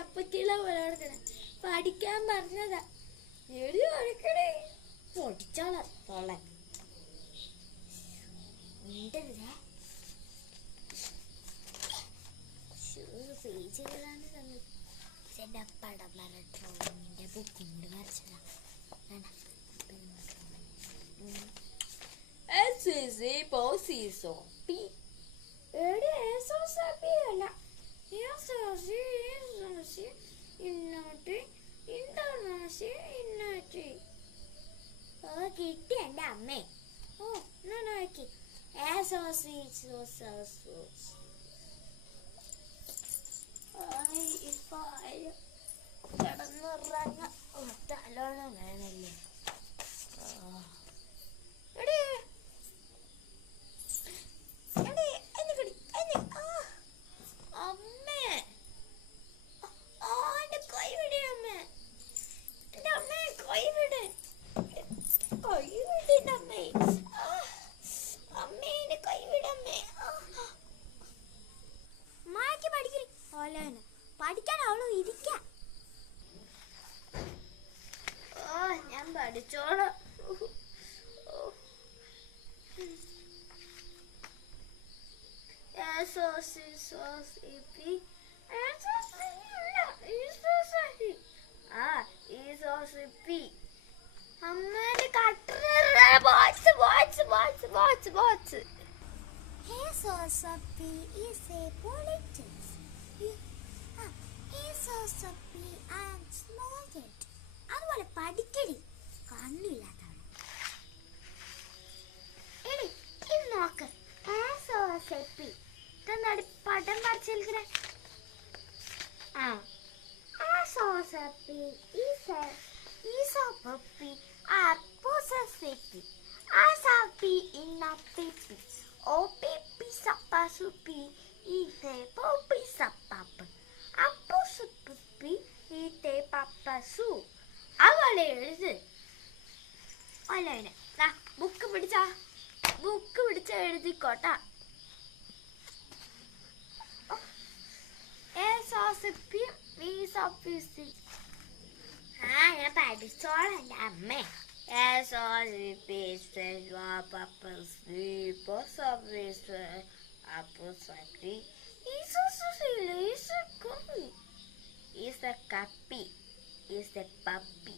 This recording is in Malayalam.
അപ്പച്ചികളെ പോലെ കിടക്കണേ. പഠിക്കാൻ പറഞ്ഞതാ. എടി പഠിക്കണേ. പൊടിച്ചോളാം തോളെ ഉണ്ടല്ലേ. പേജുകളാണ് തന്നത്. എന്റെ പടം ഡ്രോയിങ്ങിന്റെ ബുക്ക് കൊണ്ട് വരച്ചതാ. കിട്ടി എന്റെ അമ്മേ. ഓ നോക്കി കിടന്നുറങ്ങ തലോണം വേണല്ലേ. അമ്മേ ആന്റെ കൈവിട അമ്മേ. എന്റെ അമ്മേ കൈവിട് കൈവിടമ്മേ. അമ്മേനെ കൈവിടമ്മേ. മായ്ക്ക് പഠിക്കല് ഓലോന് പഠിക്കാൻ അവള് ഇരിക്കാം. ഞാൻ പഠിച്ചോളാം. അമ്മേന്റെ കട്ടർ അതുപോലെ പഠിക്കടി കണ്ണില്ലാത്തവൻ. നോക്ക് ഇതെന്താടി പടം വരച്ചിരിക്കണേ. അതുപോലെ എഴുത്. ബുക്ക് പിടിച്ച എഴുതിക്കോട്ടാ. ഞാൻ പഠിച്ചോളാം എൻ്റെ അമ്മേ. Is a copy. Is a puppy. Is a papa.